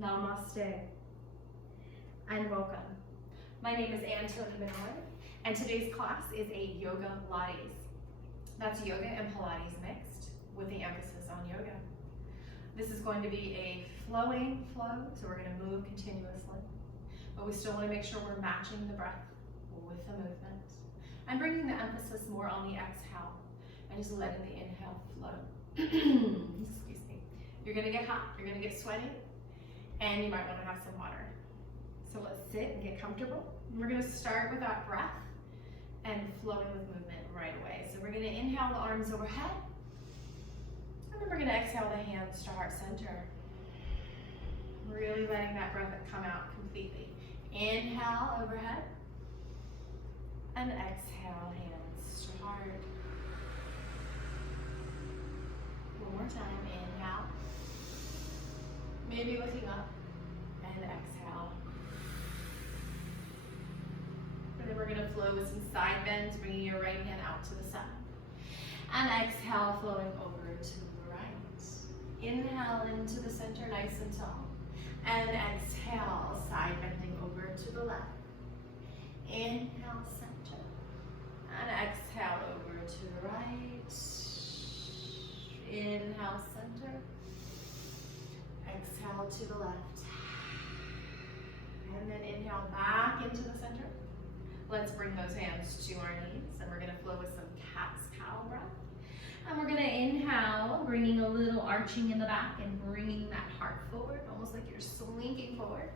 Namaste and welcome. My name is Toni Minard, and today's class is a yoga Pilates. That's yoga and Pilates mixed with the emphasis on yoga. This is going to be a flowing flow, so we're going to move continuously, but we still want to make sure we're matching the breath with the movement and bringing the emphasis more on the exhale and just letting the inhale flow. Excuse me. You're going to get hot, you're going to get sweaty, and you might want to have some water. So let's sit and get comfortable. We're going to start with that breath and flowing with movement right away. So we're going to inhale the arms overhead, and then we're going to exhale the hands to heart center. Really letting that breath come out completely. Inhale overhead, and exhale hands to heart. One more time, inhale. Maybe looking up, and exhale. And then we're going to flow with some side bends, bringing your right hand out to the side. And exhale, flowing over to the right. Inhale into the center, nice and tall. And exhale, side bending over to the left. Inhale, center. And exhale, over to the right. Inhale, center. Exhale to the left. And then inhale back into the center. Let's bring those hands to our knees, and we're going to flow with some cat's cow breath. And we're going to inhale, bringing a little arching in the back and bringing that heart forward, almost like you're slinking forward.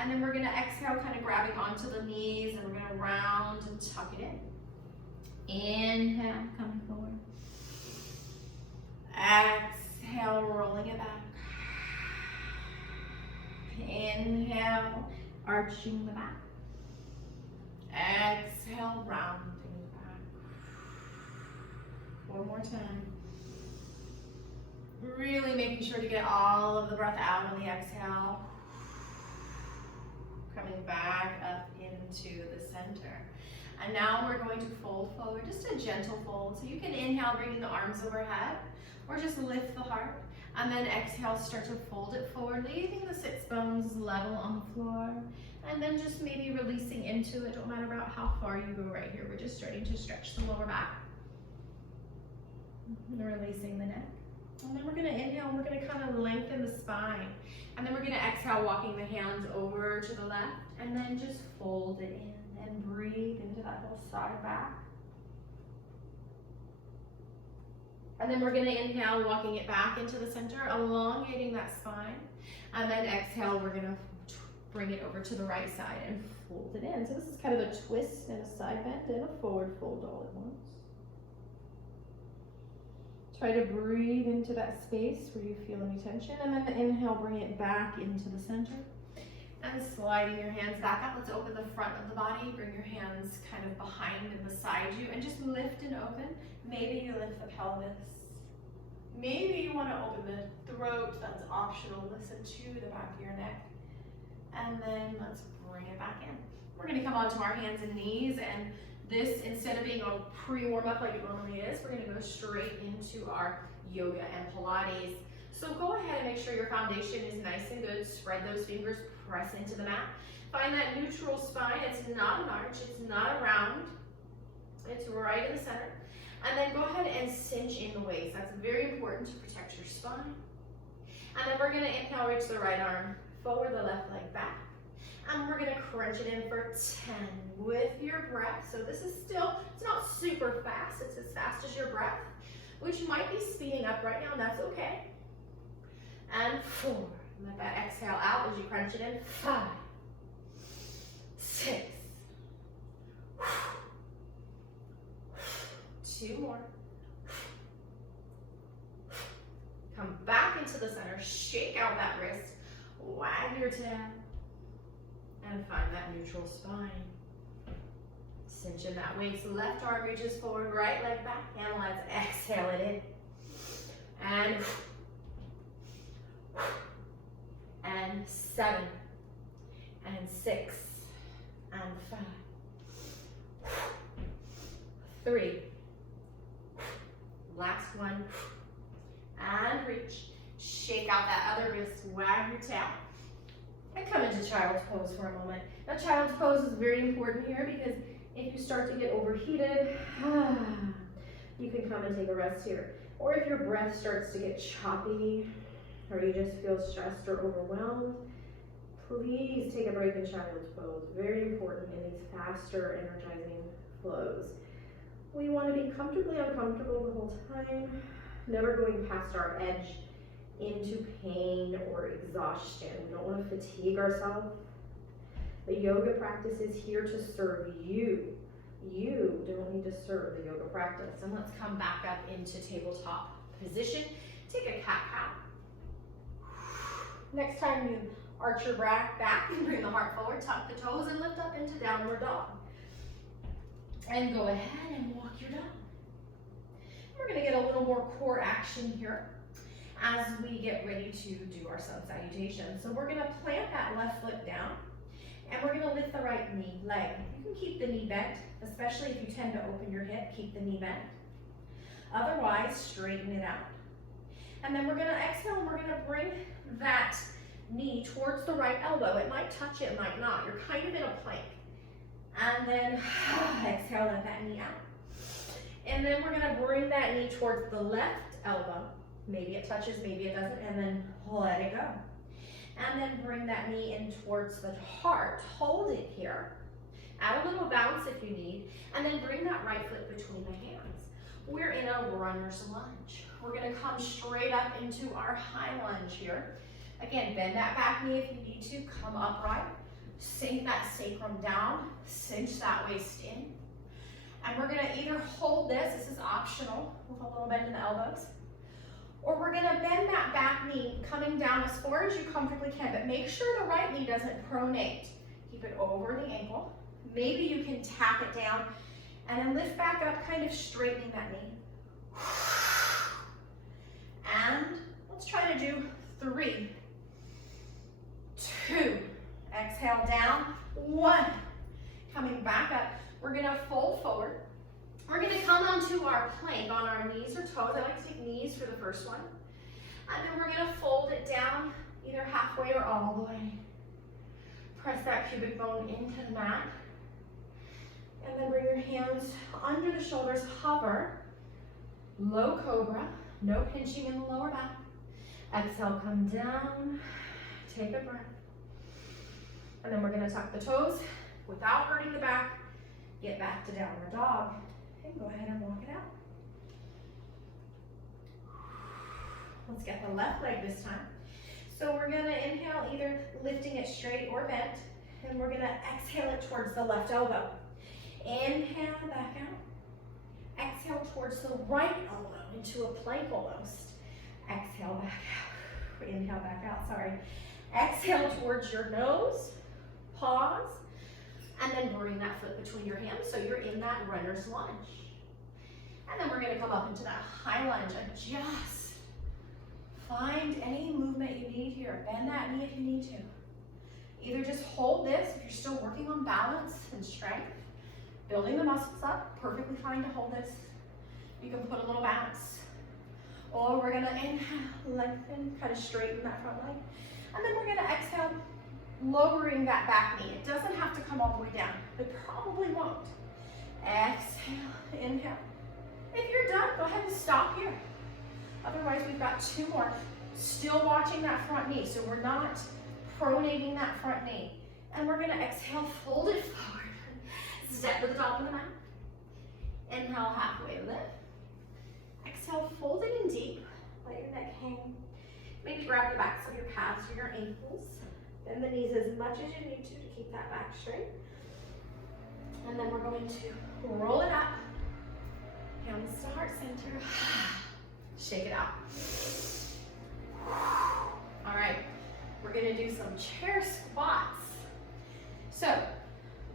And then we're going to exhale, kind of grabbing onto the knees, and we're going to round and tuck it in. Inhale, coming forward. Exhale, rolling it back. Inhale, arching the back. Exhale, rounding back. One more time. Really making sure to get all of the breath out on the exhale. Coming back up into the center. And now we're going to fold forward, just a gentle fold. So you can inhale, bringing the arms overhead, or just lift the heart. And then exhale, start to fold it forward, leaving the sits bones level on the floor. And then just maybe releasing into it, don't matter about how far you go right here. We're just starting to stretch the lower back. And releasing the neck. And then we're gonna inhale, and we're gonna kind of lengthen the spine. And then we're gonna exhale, walking the hands over to the left, and then just fold it in and breathe into that whole side back. And then we're going to inhale, walking it back into the center, elongating that spine. And then exhale, we're going to bring it over to the right side and fold it in. So this is kind of a twist and a side bend and a forward fold all at once. Try to breathe into that space where you feel any tension. And then the inhale, bring it back into the center. And sliding your hands back up. Let's open the front of the body. Bring your hands kind of behind and beside you, and just lift and open. Maybe you lift the pelvis. Maybe you want to open the throat. That's optional. Listen to the back of your neck. And then let's bring it back in. We're going to come onto our hands and knees, and this, instead of being a pre-warm-up like it normally is, we're going to go straight into our yoga and Pilates. So go ahead and make sure your foundation is nice and good. Spread those fingers, press into the mat. Find that neutral spine. It's not an arch, it's not a round. It's right in the center. And then go ahead and cinch in the waist. That's very important to protect your spine. And then we're gonna inhale, reach the right arm forward, the left leg back. And we're gonna crunch it in for 10 with your breath. So this is still, it's not super fast, it's as fast as your breath, which might be speeding up right now, and that's okay. And 4. Let that exhale out as you crunch it in. 5, 6. 2 more. Come back into the center. Shake out that wrist. Wag your tail. And find that neutral spine. Cinch in that waist. Left arm reaches forward. Right leg back. And let's exhale it in. And 7, and 6, and 5, 3, last one, and reach. Shake out that other wrist, wag your tail, And come into child's pose for a moment. Now child's pose is very important here because if you start to get overheated, you can come and take a rest here. Or if your breath starts to get choppy, or you just feel stressed or overwhelmed, please take a break in child's pose. Very important in these faster, energizing flows. We want to be comfortably uncomfortable the whole time, never going past our edge into pain or exhaustion. We don't want to fatigue ourselves. The yoga practice is here to serve you. You don't need to serve the yoga practice. And let's come back up into tabletop position. Take a cat-cow. Next time you arch your back, and bring the heart forward, tuck the toes, and lift up into downward dog. And go ahead and walk your dog. We're going to get a little more core action here as we get ready to do our sun salutation. So we're going to plant that left foot down, and we're going to lift the right knee, leg. You can keep the knee bent, especially if you tend to open your hip, keep the knee bent. Otherwise, straighten it out. And then we're going to exhale, and we're going to bring that knee towards the right elbow. It might touch it, might not. You're kind of in a plank. And then exhale, let that knee out. And then we're going to bring that knee towards the left elbow. Maybe it touches, maybe it doesn't, and then let it go. And then bring that knee in towards the heart. Hold it here. Add a little bounce if you need, and then bring that right foot between the hands. We're in a runner's lunge. We're going to come straight up into our high lunge here. Again, bend that back knee if you need to. Come upright. Sink that sacrum down. Cinch that waist in. And we're going to either hold this is optional, with a little bend in the elbows, or we're going to bend that back knee coming down as far as you comfortably can, but make sure the right knee doesn't pronate. Keep it over the ankle. Maybe you can tap it down and then lift back up, kind of straightening that knee. And let's try to do 3, 2, exhale down, 1. Coming back up, we're gonna fold forward. We're gonna come onto our plank on our knees or toes. I like to take knees for the first one. And then we're gonna fold it down either halfway or all the way. Press that pubic bone into the mat. And then bring your hands under the shoulders, hover. Low cobra, no pinching in the lower back. Exhale, come down, take a breath. And then we're gonna tuck the toes without hurting the back. Get back to downward dog. And go ahead and walk it out. Let's get the left leg this time. So we're gonna inhale, either lifting it straight or bent, and we're gonna exhale it towards the left elbow. Inhale, back out. Exhale towards the right elbow, into a plank almost. Exhale, back out. Inhale, back out, sorry. Exhale towards your nose, pause, and then bring that foot between your hands so you're in that runner's lunge. And then we're gonna come up into that high lunge. Adjust. Find any movement you need here. Bend that knee if you need to. Either just hold this if you're still working on balance and strength, building the muscles up, perfectly fine to hold this. You can put a little bounce. Or we're gonna inhale, lengthen, kind of straighten that front leg. And then we're gonna exhale, lowering that back knee. It doesn't have to come all the way down. It probably won't. Exhale, inhale. If you're done, go ahead and stop here. Otherwise, we've got 2 more. Still watching that front knee, so we're not pronating that front knee. And we're gonna exhale, fold it forward. Step to the top of the mat. Inhale, halfway lift. Exhale, fold it in deep. Let your neck hang. Maybe grab the backs of your calves or your ankles. Bend the knees as much as you need to keep that back straight. And then we're going to roll it up. Hands to heart center. Shake it out. All right, we're gonna do some chair squats. So,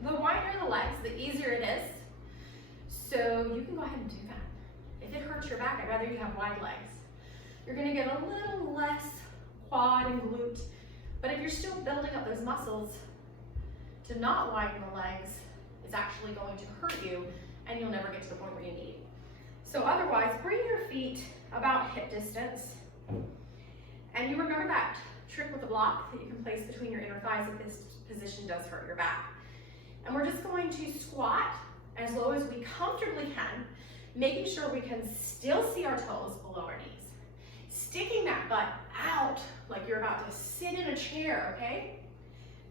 the wider the legs, the easier it is. So you can go ahead and do that. If it hurts your back, I'd rather you have wide legs. You're gonna get a little less quad and glute, but if you're still building up those muscles, to not widen the legs is actually going to hurt you, and you'll never get to the point where you need. So otherwise, bring your feet about hip distance, and you remember that trick with a block that you can place between your inner thighs if this position does hurt your back. And we're just going to squat as low as we comfortably can, making sure we can still see our toes below our knees. Sticking that butt out like you're about to sit in a chair, okay?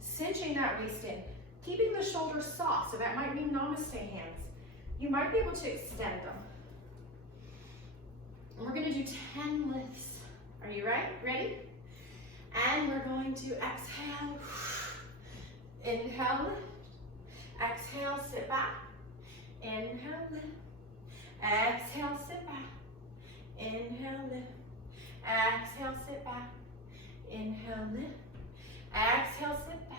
Cinching that waist in. Keeping the shoulders soft, so that might mean namaste hands. You might be able to extend them. And we're gonna do 10 lifts. Are you ready? And we're going to exhale. Inhale, lift. Exhale, sit back. Inhale, lift. Exhale, sit back. Inhale, lift. Exhale, sit back. Inhale, lift. Exhale, sit back.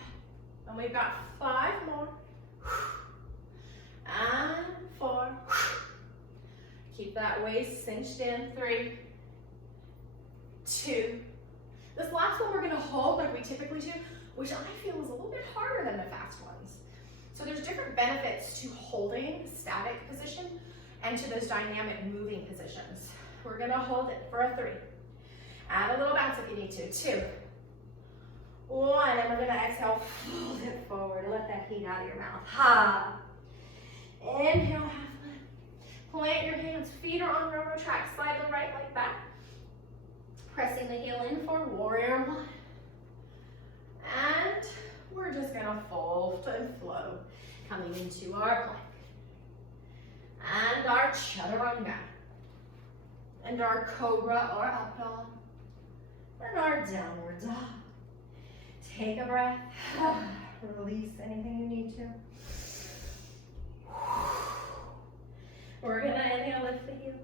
And we've got 5 more. And 4. Keep that waist cinched in. 3, 2. This last one we're gonna hold like we typically do, which I feel is a little bit harder than the fast ones. So there's different benefits to holding static position and to those dynamic moving positions. We're gonna hold it for a 3. Add a little bounce if you need to. 2, 1, and we're gonna exhale, fold it forward. Let that heat out of your mouth. Ha. Inhale, half lift. Plant your hands, feet are on railroad track. Slide the right leg back. Pressing the heel in for warrior 1. And we're just gonna fold and flow. Coming into our plank. And our chaturanga. And our cobra or up dog. And our downward dog. Take a breath. Release anything you need to. We're gonna inhale, lift the heels.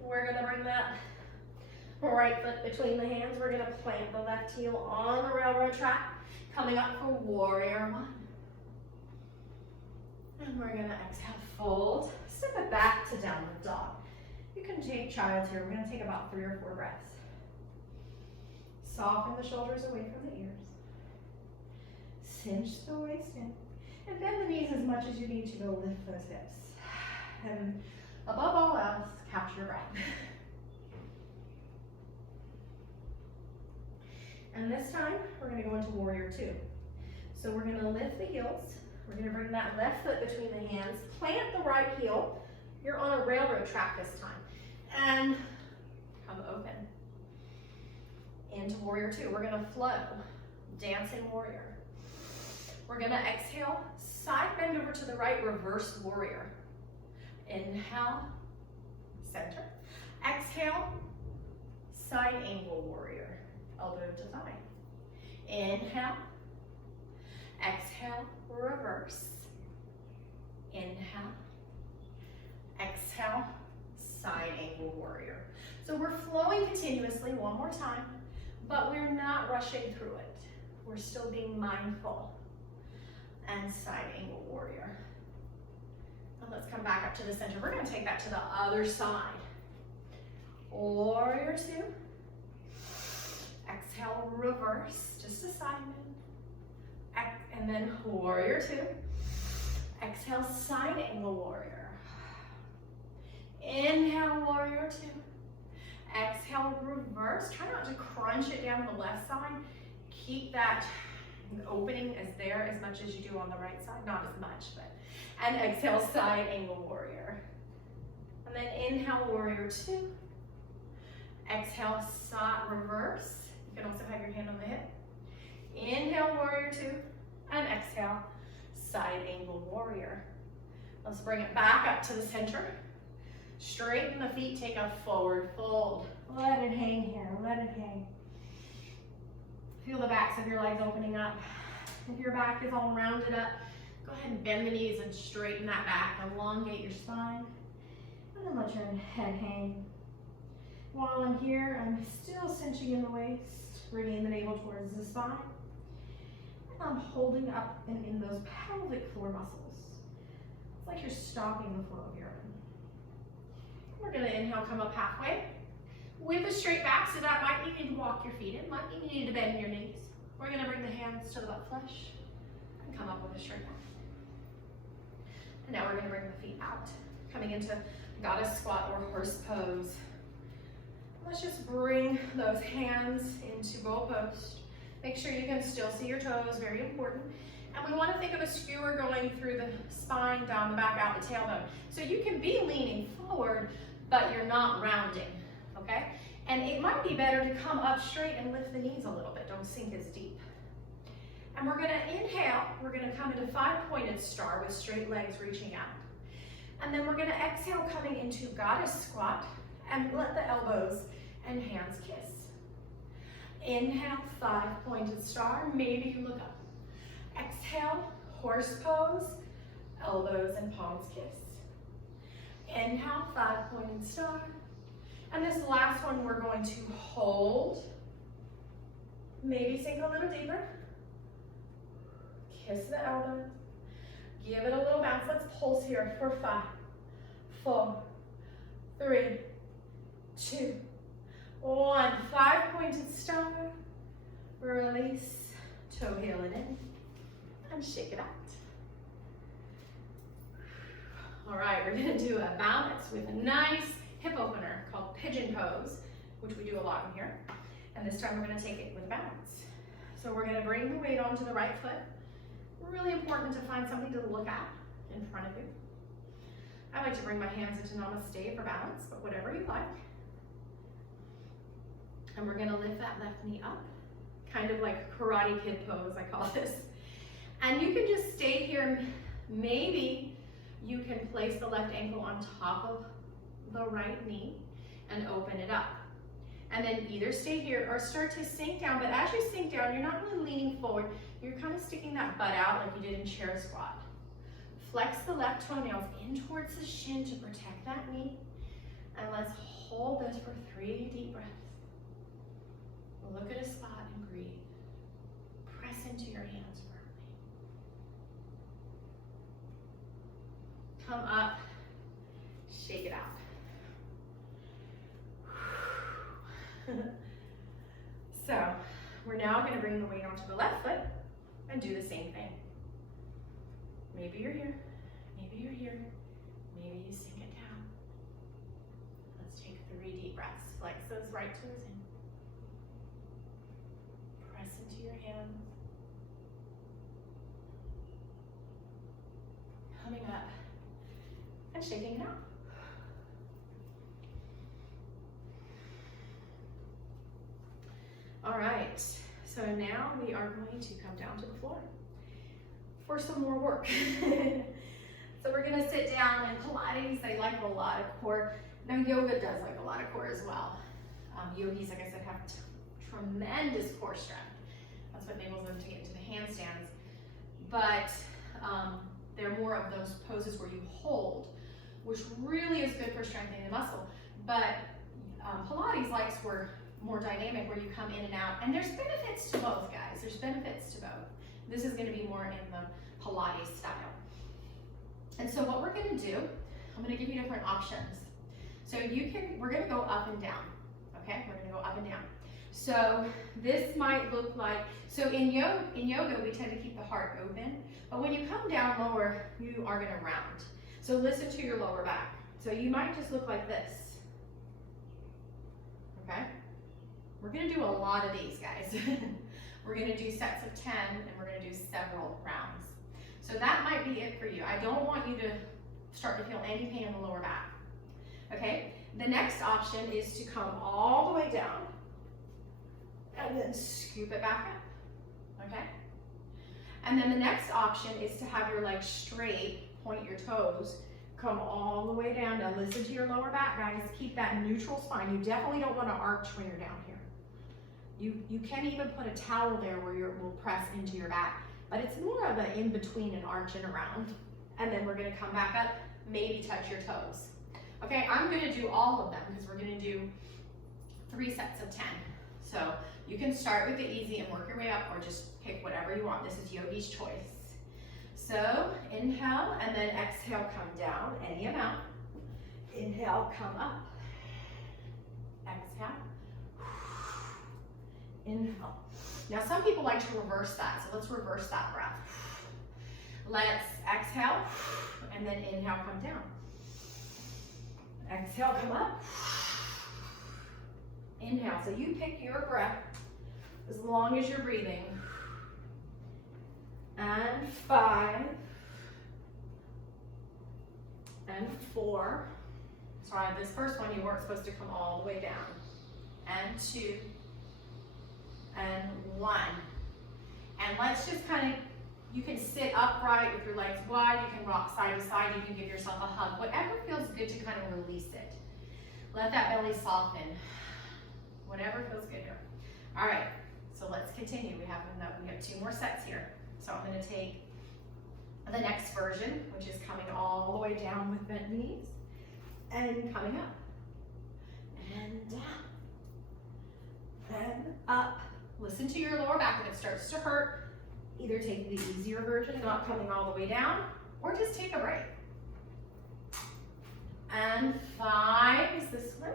We're gonna bring that right foot between the hands. We're gonna plant the left heel on the railroad track. Coming up for warrior 1. And we're gonna exhale, fold. Step it back to downward dog. You can take child here. We're gonna take about 3 or 4 breaths. Soften the shoulders away from the ears. Cinch the waist in. And bend the knees as much as you need to go lift those hips. And above all else, capture your breath. And this time, we're gonna go into warrior 2. So we're gonna lift the heels. We're gonna bring that left foot between the hands. Plant the right heel. You're on a railroad track this time. And come open. Into warrior 2. We're gonna flow. Dancing warrior. We're gonna exhale, side bend over to the right, reverse warrior. Inhale, center. Exhale, side angle warrior. Elbow to thigh. Inhale, exhale, reverse. Inhale, exhale, side angle warrior. So we're flowing continuously one more time, but we're not rushing through it. We're still being mindful. And side angle warrior. And let's come back up to the center. We're gonna take that to the other side. Warrior 2. Exhale, reverse, just a side bend. And then warrior 2. Exhale, side angle warrior. Inhale, warrior 2. Exhale, reverse. Try not to crunch it down the left side. Keep that opening as there as much as you do on the right side. Not as much, but. And exhale, side angle warrior. And then inhale, warrior 2. Exhale, side reverse. You can also have your hand on the hip. Inhale, warrior 2. And exhale, side angle warrior. Let's bring it back up to the center. Straighten the feet, take a forward fold. Let it hang here, let it hang. Feel the backs of your legs opening up. If your back is all rounded up, go ahead and bend the knees and straighten that back. Elongate your spine. And then let your head hang. While I'm here, I'm still cinching in the waist, bringing the navel towards the spine. And I'm holding up and in those pelvic floor muscles. It's like you're stopping the flow of urine. We're gonna inhale, come up halfway. With a straight back, so that might mean you need to walk your feet in, might mean you need to bend your knees. We're gonna bring the hands to the butt flesh and come up with a straight back. And now we're gonna bring the feet out, coming into goddess squat or horse pose. Let's just bring those hands into bow post. Make sure you can still see your toes, very important. And we want to think of a skewer going through the spine, down the back, out the tailbone. So you can be leaning forward, but you're not rounding, okay? And it might be better to come up straight and lift the knees a little bit. Don't sink as deep. And we're gonna inhale. We're gonna come into 5-pointed star with straight legs reaching out. And then we're gonna exhale, coming into goddess squat, and let the elbows and hands kiss. Inhale, 5-pointed star. Maybe you look up. Exhale, horse pose, elbows and palms kiss. Inhale, 5-pointed star. And this last one we're going to hold. Maybe sink a little deeper. Kiss the elbow. Give it a little bounce. Let's pulse here for 5, 4, 3, 2, 1. 5-pointed star. Release. Toe heel it in. And shake it out. All right, we're gonna do a balance with a nice hip opener called pigeon pose, which we do a lot in here. And this time we're gonna take it with a balance. So we're gonna bring the weight onto the right foot. Really important to find something to look at in front of you. I like to bring my hands into namaste for balance, but whatever you like. And we're gonna lift that left knee up, kind of like Karate Kid pose, I call this. And you can just stay here. Maybe you can place the left ankle on top of the right knee and open it up. And then either stay here or start to sink down. But as you sink down, you're not really leaning forward. You're kind of sticking that butt out like you did in chair squat. Flex the left toenails in towards the shin to protect that knee. And let's hold this for 3 deep breaths. Look at a spot and breathe. Press into your hands firmly. Come up, shake it out. So we're now going to bring the weight onto the left foot and do the same thing. Maybe you're here, maybe you're here, maybe you sink it down. Let's take 3 deep breaths. Flex those right toes in. Press into your hands. Coming up and shaking it out. All right, so now we are going to come down to the floor for some more work. So we're gonna sit down, and Pilates, they like a lot of core. Now yoga does like a lot of core as well. Yogis, like I said, have tremendous core strength. That's what enables them to get into the handstands. But they're more of those poses where you hold, which really is good for strengthening the muscle. But Pilates likes we're more dynamic, where you come in and out, and there's benefits to both, guys. There's benefits to both. This is going to be more in the Pilates style. And so what we're going to do, I'm going to give you different options. So we're going to go up and down. Okay, we're going to go up and down. So this might look like, so in yoga we tend to keep the heart open, but when you come down lower, you are going to round. So listen to your lower back. So you might just look like this. Okay. We're going to do a lot of these, guys. We're going to do sets of 10, and we're going to do several rounds. So that might be it for you. I don't want you to start to feel any pain in the lower back. Okay? The next option is to come all the way down and then scoop it back up. Okay? And then the next option is to have your legs straight, point your toes, come all the way down. Now listen to your lower back, guys. Keep that neutral spine. You definitely don't want to arch when you're down here. You can even put a towel there where you will press into your back, but it's more of an in-between an arch and around. And then we're going to come back up, maybe touch your toes. Okay, I'm going to do all of them because we're going to do 3 sets of 10. So you can start with the easy and work your way up, or just pick whatever you want. This is yogi's choice. So inhale and then exhale, come down any amount. Inhale, come up. Exhale. Inhale. Now some people like to reverse that, so let's reverse that breath. Let's exhale and then inhale, come down. Exhale, come up. Inhale, so you pick your breath as long as you're breathing. And 5. And 4. Sorry, this first one you weren't supposed to come all the way down. And 2. And 1. And let's just kind of, you can sit upright with your legs wide, you can rock side to side, you can give yourself a hug. Whatever feels good to kind of release it. Let that belly soften. Whatever feels good here. All right, so let's continue. We have 2 more sets here. So I'm going to take the next version, which is coming all the way down with bent knees, and coming up, and down, and up. Listen to your lower back. If it starts to hurt, either take the easier version, not coming all the way down, or just take a break. And 5 is this one.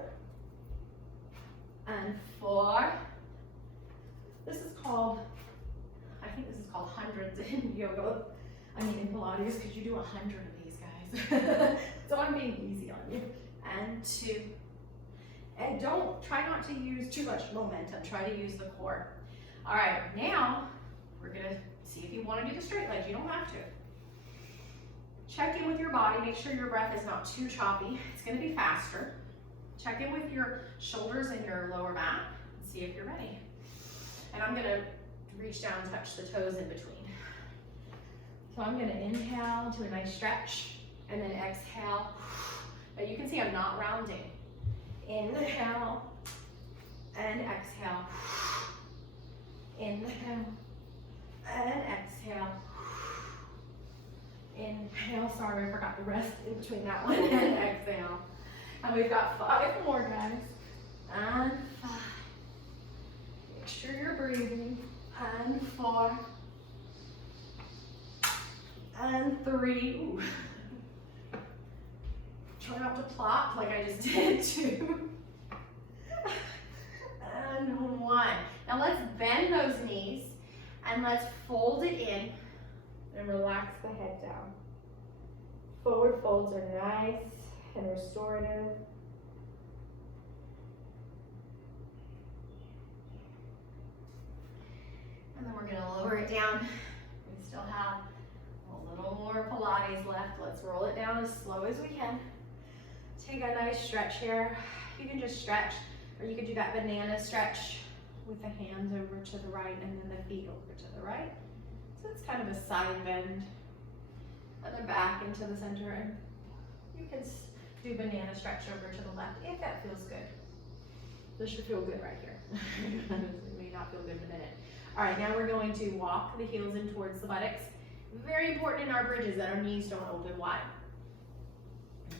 And 4. This is called, I think this is called hundreds in yoga. I mean in Pilates, because you do 100 of these, guys. So I'm being easy on you. And 2. And try not to use too much momentum. Try to use the core. All right, now we're gonna see if you want to do the straight legs. You don't have to. Check in with your body. Make sure your breath is not too choppy. It's gonna be faster. Check in with your shoulders and your lower back and see if you're ready. And I'm gonna reach down and touch the toes in between. So I'm gonna inhale to a nice stretch and then exhale. But you can see I'm not rounding. Inhale and exhale. Inhale and exhale. Inhale, sorry, I forgot the rest in between that one, and exhale. And we've got 5 more, guys. And 5. Make sure you're breathing. And 4. And 3. Ooh. Try not to plop like I just did 2. And 1. Now let's bend those knees and let's fold it in and relax the head down. Forward folds are nice and restorative. And then we're going to lower it down. We still have a little more Pilates left. Let's roll it down as slow as we can. Take a nice stretch here. You can just stretch, or you could do that banana stretch with the hands over to the right and then the feet over to the right. So it's kind of a side bend. And then back into the center, and you can do banana stretch over to the left if that feels good. This should feel good right here. It may not feel good in a minute. All right, now we're going to walk the heels in towards the buttocks. Very important in our bridges that our knees don't open wide.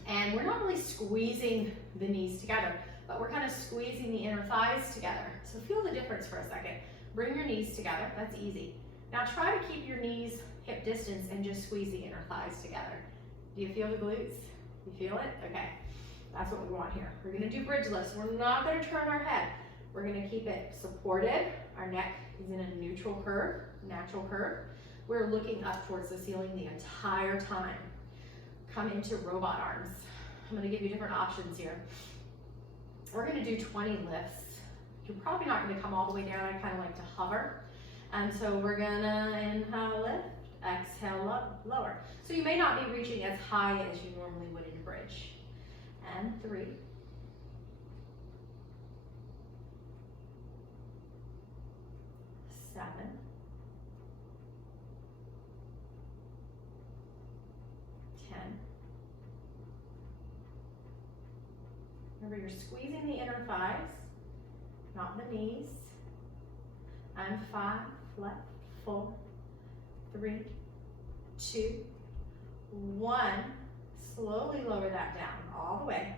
And we're not really squeezing the knees together, but we're kind of squeezing the inner thighs together. So feel the difference for a second. Bring your knees together, that's easy. Now try to keep your knees hip distance and just squeeze the inner thighs together. Do you feel the glutes? You feel it? Okay, that's what we want here. We're gonna do bridge lifts. We're not gonna turn our head. We're gonna keep it supported. Our neck is in a neutral curve, natural curve. We're looking up towards the ceiling the entire time. Come into robot arms. I'm gonna give you different options here. We're gonna do 20 lifts. You're probably not gonna come all the way down. I kind of like to hover. And so we're gonna inhale, lift, exhale, lower. So you may not be reaching as high as you normally would in a bridge. And 3. 7. 10. Remember, you're squeezing the inner thighs, not the knees. And 5, left, 4, 3, 2, 1. Slowly lower that down all the way.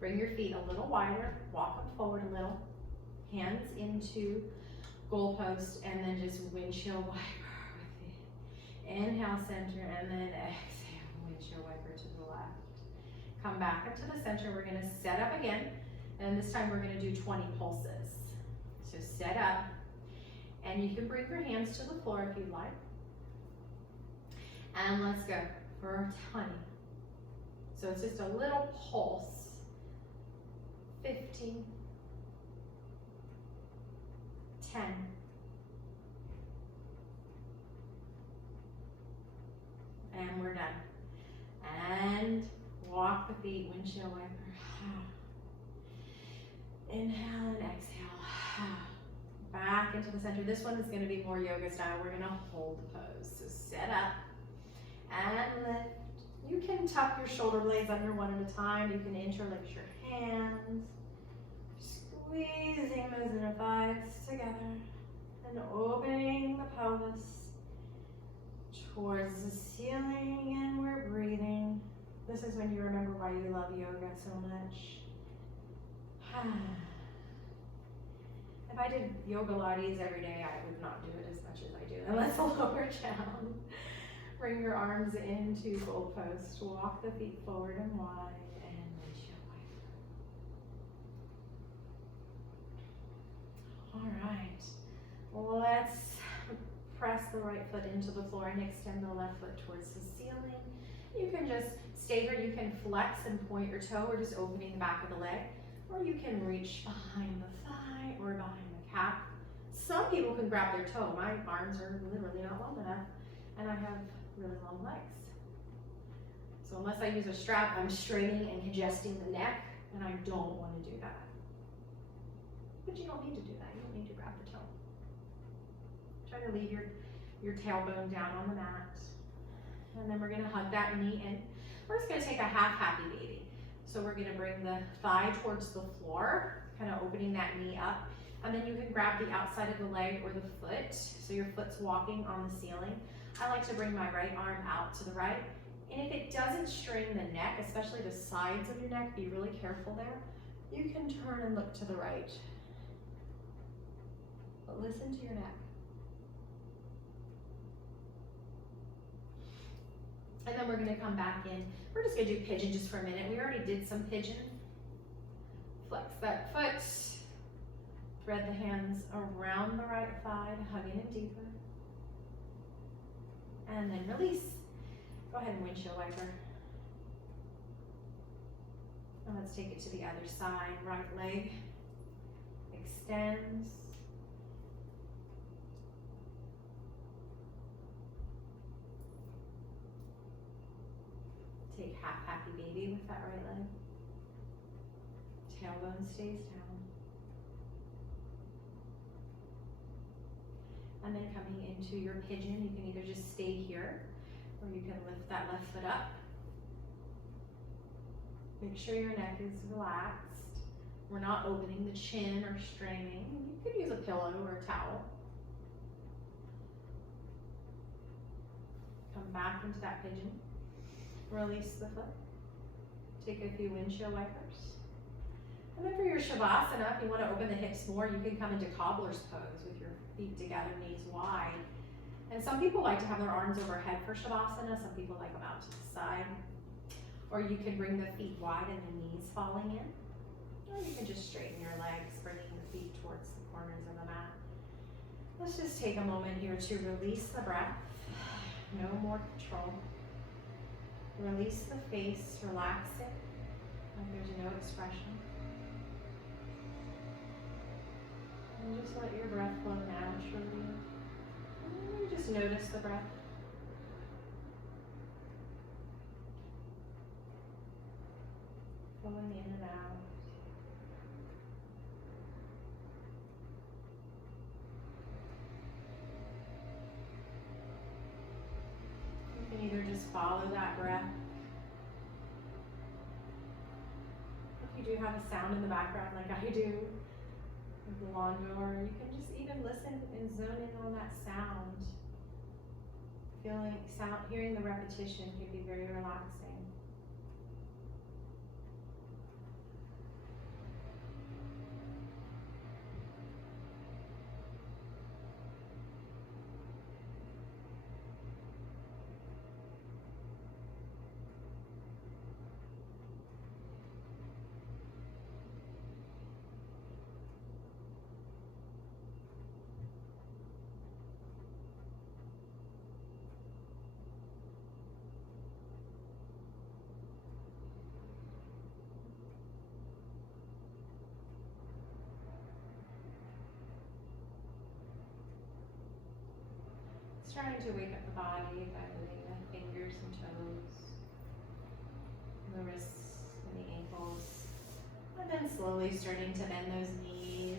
Bring your feet a little wider, walk them forward a little. Hands into goalpost, and then just windshield wiper with the inhale, center, and then exhale, windshield wiper to the left. Come back up to the center. We're gonna set up again, and this time we're gonna do 20 pulses. So set up, and you can bring your hands to the floor if you'd like. And let's go for 20. So it's just a little pulse. 15, 10. And we're done. And walk the feet, windshield wiper. Inhale and exhale. Back into the center. This one is going to be more yoga style. We're going to hold the pose. So sit up and lift. You can tuck your shoulder blades under one at a time. You can interlace your hands. Squeezing those inner thighs together and opening the pelvis towards the ceiling, and we're breathing. This is when you remember why you love yoga so much. If I did yoga Pilates every day, I would not do it as much as I do. And let's lower down. Bring your arms into goalpost. Walk the feet forward and wide, and windshield wiper. All right. Let's press the right foot into the floor and extend the left foot towards the ceiling. You can just stay here. You can flex and point your toe, or just opening the back of the leg. Or you can reach behind the thigh or behind the calf. Some people can grab their toe. My arms are literally not long enough, and I have really long legs. So unless I use a strap, I'm straining and congesting the neck, and I don't want to do that. But you don't need to do that. You don't need to grab the toe. Try to leave your tailbone down on the mat. And then we're going to hug that knee in. We're just going to take a half happy baby. So we're going to bring the thigh towards the floor, kind of opening that knee up. And then you can grab the outside of the leg or the foot. So your foot's walking on the ceiling. I like to bring my right arm out to the right. And if it doesn't strain the neck, especially the sides of your neck, be really careful there. You can turn and look to the right. But listen to your neck. And then we're going to come back in. We're just going to do pigeon just for a minute. We already did some pigeon. Flex that foot. Thread the hands around the right thigh to hug in and deeper. And then release. Go ahead and windshield wiper. And let's take it to the other side. Right leg extends. Take half happy baby with that right leg. Tailbone stays down. And then coming into your pigeon, you can either just stay here, or you can lift that left foot up. Make sure your neck is relaxed. We're not opening the chin or straining. You could use a pillow or a towel. Come back into that pigeon. Release the foot. Take a few windshield wipers. And then for your Shavasana, if you want to open the hips more, you can come into cobbler's pose with your feet together, knees wide. And some people like to have their arms overhead for Shavasana. Some people like them out to the side. Or you can bring the feet wide and the knees falling in. Or you can just straighten your legs, bringing the feet towards the corners of the mat. Let's just take a moment here to release the breath. No more control. Release the face, relax it, like there's no expression. And just let your breath flow naturally. And just notice the breath. Flowing in and out. You can either just follow that breath. If you do have a sound in the background like I do, with the lawnmower, you can just even listen and zone in on that sound. Hearing the repetition can be very relaxing. Starting to wake up the body by moving the fingers and toes, the wrists and the ankles. And then slowly starting to bend those knees.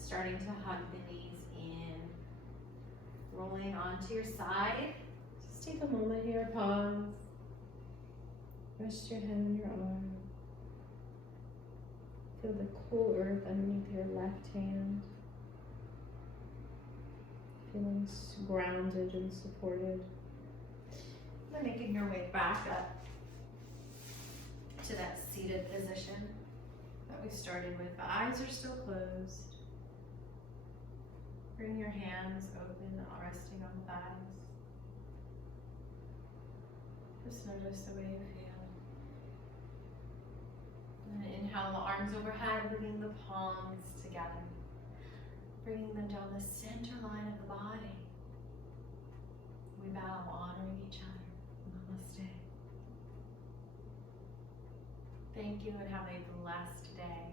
Starting to hug the knees in. Rolling onto your side. Just take a moment here, pause. Rest your head on your arm. Feel the cool earth underneath your left hand. Feeling grounded and supported. And then making your way back up to that seated position that we started with. The eyes are still closed. Bring your hands open, resting on the thighs. Just notice the way you feel. And inhale the arms overhead, bringing the palms together. Bringing them down the center line of the body. We bow, honoring each other. Namaste. Thank you and have a blessed day.